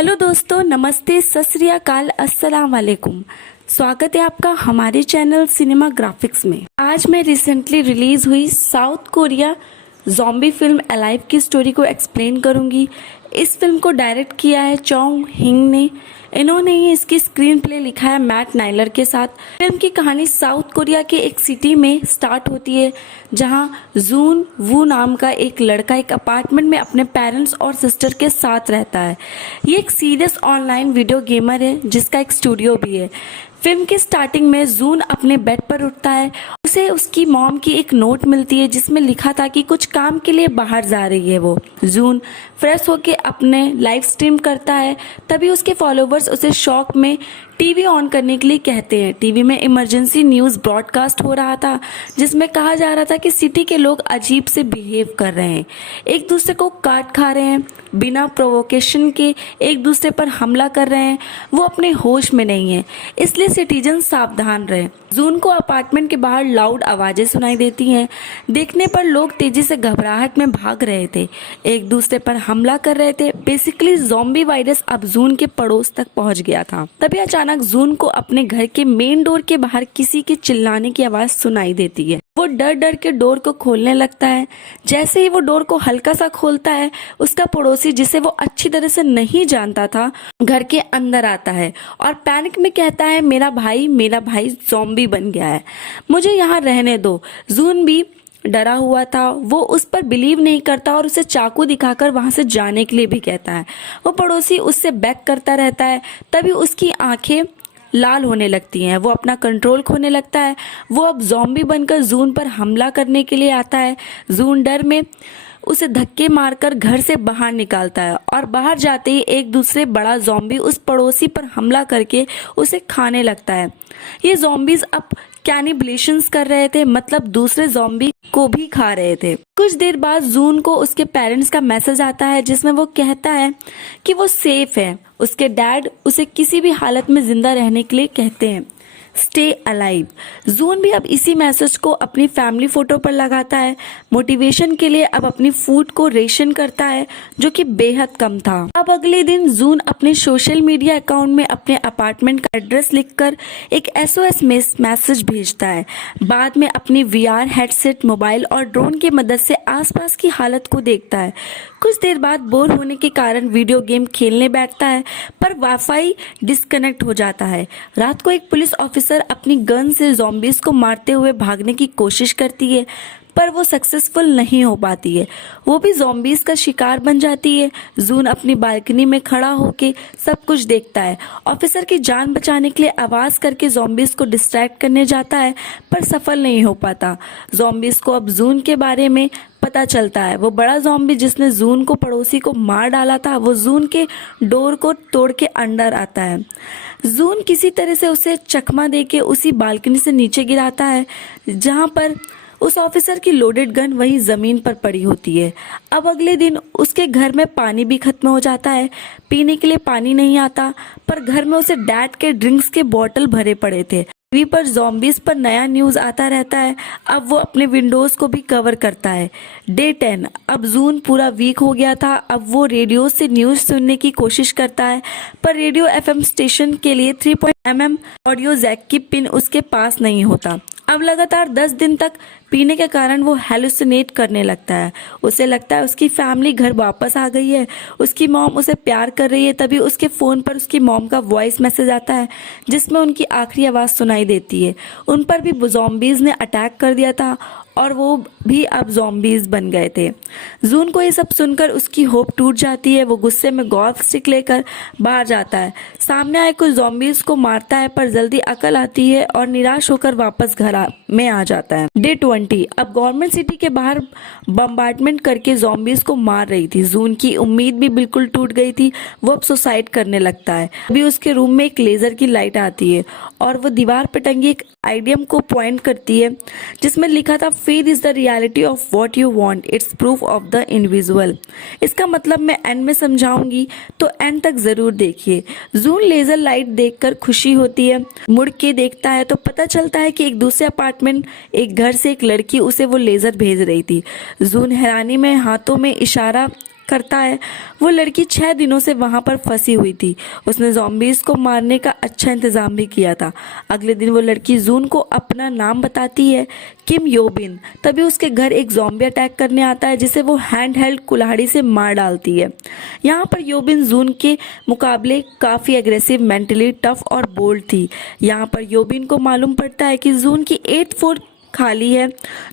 Hello दोस्तों, नमस्ते, सत श्री अकाल, अस्सलाम वालेकुम। स्वागत है आपका हमारे चैनल सिनेमा ग्राफिक्स में। आज मैं रिसेंटली रिलीज हुई south Korea zombie film alive की स्टोरी को एक्सप्लेन करूंगी। इस फिल्म को डायरेक्ट किया है चोंग हिंग ने। इन्होंने ही इसकी स्क्रीन प्ले लिखा है मैट नाइलर के साथ। फिल्म की कहानी साउथ कोरिया के एक सिटी में स्टार्ट होती है जहां जून वू नाम का एक लड़का एक अपार्टमेंट में अपने पेरेंट्स और सिस्टर के साथ रहता है। ये एक सीरियस ऑनलाइन वीडियो गेमर है जिसका एक स्टूडियो भी है। फिल्म के स्टार्टिंग में जून अपने बेड पर उठता है। उसे उसकी मॉम की एक नोट मिलती है जिसमें लिखा था कि कुछ काम के लिए बाहर जा रही है वो। जून फ्रेश होके अपने लाइव स्ट्रीम करता है, तभी उसके फॉलोवर्स उसे शॉक में टीवी ऑन करने के लिए कहते हैं। टीवी में इमरजेंसी न्यूज़ ब्रॉडकास्ट हो रहा था जिसमें कहा जा रहा था कि सिटी के लोग अजीब से बिहेव कर रहे हैं, एक दूसरे को काट खा रहे हैं, बिना प्रोवोकेशन के एक दूसरे पर हमला कर रहे हैं। वो अपने होश में नहीं है, इसलिए सिटीजन सावधान रहे। जून को अपार्टमेंट के बाहर लाउड आवाजें सुनाई देती हैं। देखने पर लोग तेजी से घबराहट में भाग रहे थे, एक दूसरे पर हमला कर रहे थे। बेसिकली ज़ॉम्बी वायरस अब जून के पड़ोस तक पहुंच गया था। तभी अचानक जून को अपने घर के मेन डोर के बाहर किसी के चिल्लाने की आवाज सुनाई देती है। वो डर डर के डोर को खोलने लगता है। जैसे ही वो डोर को हल्का सा खोलता है, उसका पड़ोसी जिसे वो अच्छी तरह से नहीं जानता था घर के अंदर आता है और पैनिक में कहता है, मेरा भाई ज़ॉम्बी बन गया है, मुझे यहाँ रहने दो। जून भी डरा हुआ था। वो उस पर बिलीव नहीं करता और उसे चाकू दिखाकर वहां से जाने के लिए भी कहता है। वो पड़ोसी उससे बैक करता रहता है। तभी उसकी आंखें लाल होने लगती हैं, वो अपना कंट्रोल खोने लगता है। वो अब ज़ॉम्बी बनकर जून पर हमला करने के लिए आता है। जून डर में उसे धक्के मारकर घर से बाहर निकालता है और बाहर जाते ही एक दूसरे बड़ा ज़ॉम्बी उस पड़ोसी पर हमला करके उसे खाने लगता है। ये ज़ॉम्बीज अब कैनिबलेशंस कर रहे थे, मतलब दूसरे ज़ॉम्बी को भी खा रहे थे। कुछ देर बाद जून को उसके पेरेंट्स का मैसेज आता है जिसमें वो कहता है कि वो सेफ है। उसके डैड उसे किसी भी हालत में जिंदा रहने के लिए कहते हैं, स्टे अलाइव। जून भी अब इसी मैसेज को अपनी फैमिली फोटो पर लगाता है। मोटिवेशन के लिए अब अपनी फूड को रेशन करता है जो कि बेहद कम था। अब अगले दिन जून अपने सोशल मीडिया अकाउंट में अपने अपार्टमेंट का एड्रेस लिखकर एक SOS मैसेज भेजता है। बाद में अपनी VR हेडसेट, मोबाइल और ड्रोन की मदद से आसपास की हालत को देखता है। कुछ देर बाद बोर होने के कारण वीडियो गेम खेलने बैठता है, पर वाईफाई डिस्कनेक्ट हो जाता है। रात को एक पुलिस ऑफिसर अपनी गन से ज़ॉम्बीज को मारते हुए भागने की कोशिश करती है, पर वो सक्सेसफुल नहीं हो पाती है। वो भी ज़ॉम्बीज का शिकार बन जाती है। जून अपनी बालकनी में खड़ा होकर सब कुछ देखता है। ऑफिसर की जान बचाने के लिए आवाज करके ज़ॉम्बीज को डिस्ट्रैक्ट करने जाता है, पर सफल नहीं हो पाता। ज़ॉम्बीज को अब जून के बारे में पता चलता है। वो बड़ा ज़ॉम्बी जिसने जून को पड़ोसी को मार डाला था, वो जून के डोर को तोड़ के अंदर आता है। जून किसी तरह से उसे चकमा देके उसी बालकनी से नीचे गिराता है जहां पर उस ऑफिसर की लोडेड गन वहीं जमीन पर पड़ी होती है। अब अगले दिन उसके घर में पानी भी खत्म हो जाता है। पीने के लिए पानी नहीं आता, पर घर में उसे डैड के ड्रिंक्स के बॉटल भरे पड़े थे। टीवी पर ज़ॉम्बीज पर नया न्यूज़ आता रहता है। अब वो अपने विंडोज़ को भी कवर करता है। डे 10। अब जून पूरा वीक हो गया था। अब वो रेडियो से न्यूज़ सुनने की कोशिश करता है, पर रेडियो FM स्टेशन के लिए 3.mm ऑडियो जैक की पिन उसके पास नहीं होता। अब लगातार 10 दिन तक पीने के कारण वो हेलुसिनेट करने लगता है। उसे लगता है उसकी फैमिली घर वापस आ गई है, उसकी मॉम उसे प्यार कर रही है। तभी उसके फ़ोन पर उसकी मॉम का वॉइस मैसेज आता है जिसमें उनकी आखिरी आवाज़ सुनाई देती है। उन पर भी ज़ॉम्बीज़ ने अटैक कर दिया था और वो भी अब ज़ॉम्बीज़ बन गए थे। जून को ये सब सुनकर उसकी होप टूट जाती है। वो गुस्से में गोल्फ स्टिक लेकर बाहर जाता है, सामने आए कुछ ज़ॉम्बीज़ को मारता है, पर जल्दी अकल आती है और निराश होकर वापस घर में आ जाता है। डे 20। अब गवर्नमेंट सिटी के बाहर बम्बार्डमेंट करके ज़ॉम्बीज़ को मार रही थी। जून की उम्मीद भी बिल्कुल टूट गई थी। वो अब सुसाइड करने लगता है। अभी उसके रूम में एक लेज़र की लाइट आती है और वो दीवार पर टंगी एक आइडियम को पॉइंट करती है जिसमें लिखा था, faith is the reality of what you want, it's proof of the invisible. इसका मतलब मैं एंड में समझाऊंगी, तो एंड तक जरूर देखिए। जून लेजर लाइट देखकर खुशी होती है। मुड़ के देखता है तो पता चलता है कि एक दूसरे अपार्टमेंट एक घर से एक लड़की उसे वो लेजर भेज रही थी। जून हैरानी में हाथों में इशारा करता है। वो लड़की 6 दिनों से वहाँ पर फंसी हुई थी। उसने ज़ॉम्बीज़ को मारने का अच्छा इंतज़ाम भी किया था। अगले दिन वो लड़की जून को अपना नाम बताती है, किम योबिन। तभी उसके घर एक ज़ॉम्बी अटैक करने आता है, जिसे वो हैंड हेल्ड कुल्हाड़ी से मार डालती है। यहाँ पर योबिन जून के मुकाबले काफ़ी एग्रेसिव, मेंटली टफ और बोल्ड थी। यहाँ पर योबिन को मालूम पड़ता है कि जून की 8th फ्लोर खाली है,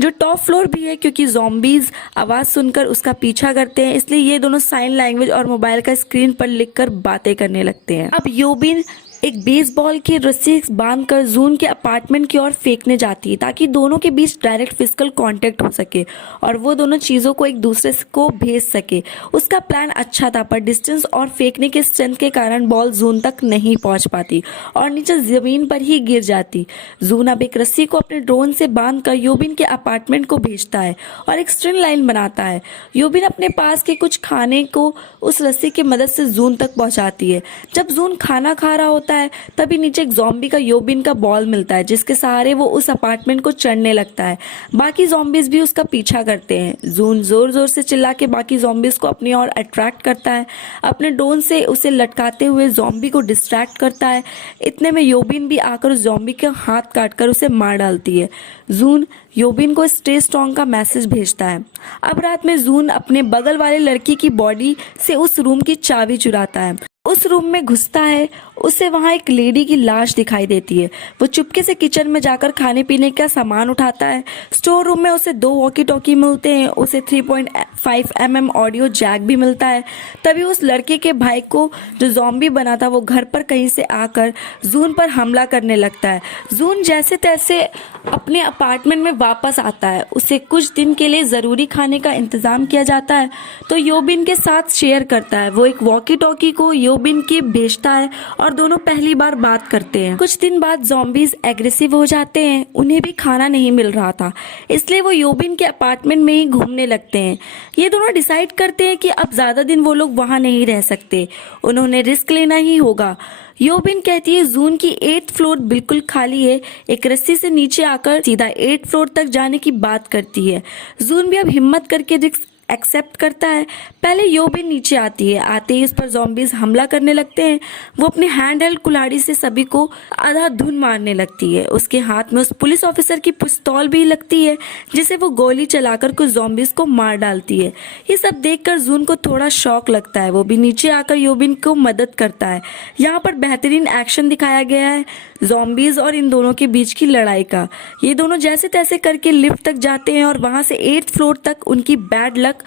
जो टॉप फ्लोर भी है, क्योंकि ज़ॉम्बीज़ आवाज़ सुनकर उसका पीछा करते हैं। इसलिए ये दोनों साइन लैंग्वेज और मोबाइल का स्क्रीन पर लिखकर बातें करने लगते हैं। अब योबिन एक बेसबॉल की रस्सी बांधकर जून के अपार्टमेंट की ओर फेंकने जाती है, ताकि दोनों के बीच डायरेक्ट फिजिकल कांटेक्ट हो सके और वो दोनों चीज़ों को एक दूसरे को भेज सके। उसका प्लान अच्छा था, पर डिस्टेंस और फेंकने के स्ट्रेंथ के कारण बॉल जून तक नहीं पहुंच पाती और नीचे ज़मीन पर ही गिर जाती। जून अब एक रस्सी को अपने ड्रोन से बांधकर योबिन के अपार्टमेंट को भेजता है और एक स्ट्रिंग लाइन बनाता है। योबिन अपने पास के कुछ खाने को उस रस्सी की मदद से जून तक पहुंचाती है। जब जून खाना खा रहा होता है, तभी नीचे एक ज़ॉम्बी का योबिन का बॉल मिलता है, जिसके सहारे वो उस अपार्टमेंट को चढ़ने लगता है। बाकी ज़ॉम्बीज भी उसका पीछा करते हैं। जून जोर जोर से चिल्ला के बाकी ज़ॉम्बीज को अपनी ओर अट्रैक्ट करता है। अपने ड्रोन से उसे लटकाते हुए ज़ॉम्बी को डिस्ट्रैक्ट करता है। इतने में योबिन भी आकर उस ज़ॉम्बी का हाथ काटकर उसे मार डालती है। जून योबिन को स्टे स्ट्रॉन्ग का मैसेज भेजता है। अब रात में जून अपने बगल वाले लड़की की बॉडी से उस रूम की चाबी चुराता है। उस रूम में घुसता है, उसे वहाँ एक लेडी की लाश दिखाई देती है। वो चुपके से किचन में जाकर खाने पीने का सामान उठाता है। स्टोर रूम में उसे 2 वॉकी टॉकी मिलते हैं। उसे 3.5 mm ऑडियो जैक भी मिलता है। तभी उस लड़के के भाई को, जो ज़ॉम्बी बना था, वो घर पर कहीं से आकर जून पर हमला करने लगता है। जून जैसे तैसे अपने अपार्टमेंट में वापस आता है। उसे कुछ दिन के लिए ज़रूरी खाने का इंतज़ाम किया जाता है, तो योबिन के साथ शेयर करता है। वो एक वॉकी टॉकी को योबिन के भेजता है और दोनों पहली बार बात करते हैं। कुछ दिन बाद ज़ॉम्बीज एग्रेसिव हो जाते हैं। उन्हें भी खाना नहीं मिल रहा था, इसलिए वो योबिन के अपार्टमेंट में ही घूमने लगते हैं। ये दोनों डिसाइड करते हैं कि अब ज्यादा दिन वो लोग वहां नहीं रह सकते, उन्होंने रिस्क लेना ही होगा। योबिन कहती है जून की 8th फ्लोर बिल्कुल खाली है। एक रस्सी से नीचे आकर सीधा 8th फ्लोर तक जाने की बात करती है। जून भी अब हिम्मत करके रिस्क एक्सेप्ट करता है। पहले योबिन नीचे आती है। आते ही उस पर ज़ॉम्बीज हमला करने लगते हैं। वो अपने हैंड हेल्ड कुल्हाड़ी से सभी को आधा धुन मारने लगती है। उसके हाथ में उस पुलिस ऑफिसर की पिस्तौल भी लगती है, जिसे वो गोली चलाकर कुछ ज़ॉम्बीज को मार डालती है। ये सब देखकर जून को थोड़ा शॉक लगता है। वो भी नीचे आकर योबिन को मदद करता है। यहाँ पर बेहतरीन एक्शन दिखाया गया है ज़ॉम्बीज और इन दोनों के बीच की लड़ाई का। ये दोनों जैसे तैसे करके लिफ्ट तक जाते हैं और वहां से 8th फ्लोर तक। उनकी बैड लक,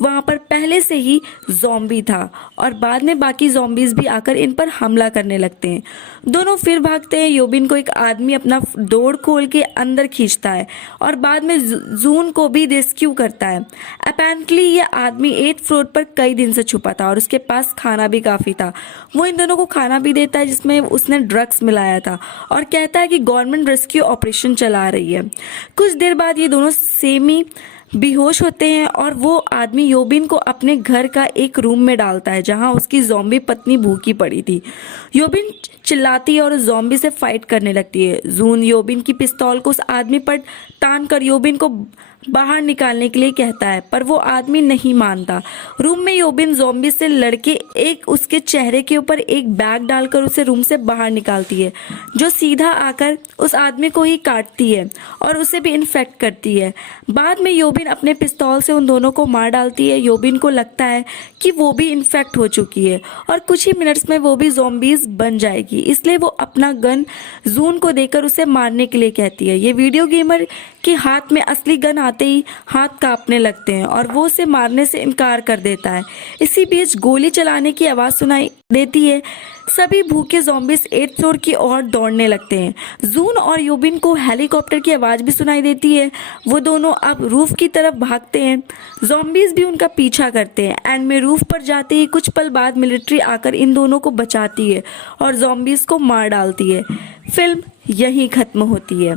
वहां पर पहले से ही ज़ॉम्बी था और बाद में बाकी ज़ॉम्बीज भी आकर इन पर हमला करने लगते हैं। दोनों फिर भागते हैं। योबिन को एक आदमी अपना डोर खोल के अंदर खींचता है और बाद में जून को भी रेस्क्यू करता है। अपेरेंटली ये आदमी 8th फ्लोर पर कई दिन से छुपा था और उसके पास खाना भी काफ़ी था। वो इन दोनों को खाना भी देता है, जिसमें उसने ड्रग्स मिलाया था, और कहता है कि गवर्नमेंट रेस्क्यू ऑपरेशन चला रही है। कुछ देर बाद ये दोनों सेमी बेहोश होते हैं और वो आदमी योबिन को अपने घर का एक रूम में डालता है, जहां उसकी ज़ॉम्बी पत्नी भूखी पड़ी थी। योबिन चिल्लाती है और उस ज़ॉम्बी से फाइट करने लगती है। जून योबिन की पिस्तौल को उस आदमी पर तान कर योबिन को बाहर निकालने के लिए कहता है, पर वो आदमी नहीं मानता। रूम में योबिन ज़ॉम्बी से लड़के एक उसके चेहरे के ऊपर एक बैग डालकर उसे रूम से बाहर निकालती है, जो सीधा आकर उस आदमी को ही काटती है और उसे भी इन्फेक्ट करती है। बाद में योबिन अपने पिस्तौल से उन दोनों को मार डालती है। योबिन को लगता है कि वो भी इन्फेक्ट हो चुकी है और कुछ ही मिनट्स में वो भी ज़ॉम्बीज बन जाएगी, इसलिए वो अपना गन जून को देकर उसे मारने के लिए कहती है। ये वीडियो गेमर के हाथ में असली गन आते ही हाथ कांपने लगते हैं और वो उसे मारने से इनकार कर देता है। इसी बीच गोली चलाने की आवाज़ सुनाई देती है। सभी भूखे ज़ॉम्बीज 8th फ्लोर की ओर दौड़ने लगते हैं। जून और योबिन को हेलीकॉप्टर की आवाज़ भी सुनाई देती है। वो दोनों अब रूफ की तरफ भागते हैं। ज़ॉम्बीज भी उनका पीछा करते हैं। एंड में रूफ पर जाते ही कुछ पल बाद मिलिट्री आकर इन दोनों को बचाती है और ज़ॉम्बीज को मार डालती है। फिल्म यहीं खत्म होती है।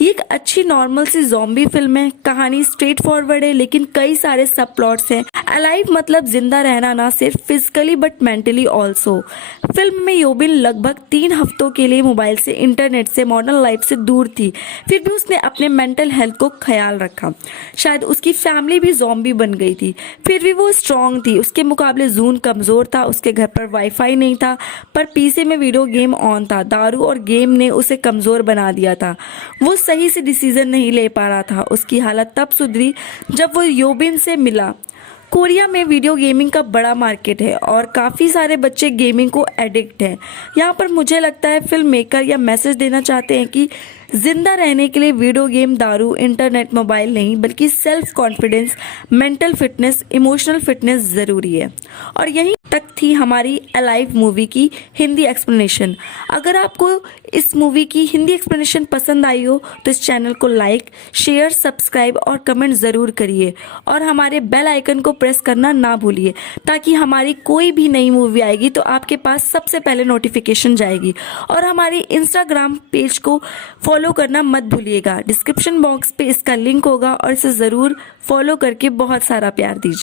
ये एक अच्छी नॉर्मल सी जॉम्बी फिल्म है। कहानी स्ट्रेट फॉरवर्ड है लेकिन कई सारे सब प्लॉट्स हैं। अलाइव मतलब जिंदा रहना, ना सिर्फ physically but mentally also. Film में योबिन लगभग 3 हफ्तों के लिए मोबाइल से, इंटरनेट से, मॉडर्न लाइफ से दूर थी। फिर भी उसने अपने मेंटल हेल्थ को ख्याल रखा। शायद उसकी फैमिली भी जॉम्बी बन गई थी, फिर भी वो स्ट्रांग थी। उसके मुकाबले जून कमजोर था। उसके घर पर वाईफाई नहीं था पर पीसी में वीडियो गेम ऑन था। दारू और गेम ने उसे कमजोर बना दिया था। वो सही से डिसीजन नहीं ले पा रहा था। उसकी हालत तब सुधरी जब वो योबिन से मिला। कोरिया में वीडियो गेमिंग का बड़ा मार्केट है और काफ़ी सारे बच्चे गेमिंग को एडिक्ट हैं। यहाँ पर मुझे लगता है फिल्म मेकर यह मैसेज देना चाहते हैं कि जिंदा रहने के लिए वीडियो गेम, दारू, इंटरनेट, मोबाइल नहीं बल्कि self confidence, mental fitness, emotional fitness ज़रूरी है। और यहीं तक थी हमारी अलाइव मूवी की हिंदी एक्सप्लेनेशन। अगर आपको इस मूवी की हिंदी एक्सप्लेनेशन पसंद आई हो तो इस चैनल को लाइक, शेयर, सब्सक्राइब और कमेंट ज़रूर करिए और हमारे बेल आइकन को प्रेस करना ना भूलिए ताकि हमारी कोई भी नई मूवी आएगी तो आपके पास सबसे पहले नोटिफिकेशन जाएगी। और हमारी इंस्टाग्राम पेज को फॉलो करना मत भूलिएगा। डिस्क्रिप्शन बॉक्स पे इसका लिंक होगा और इसे ज़रूर फॉलो करके बहुत सारा प्यार दीजिए।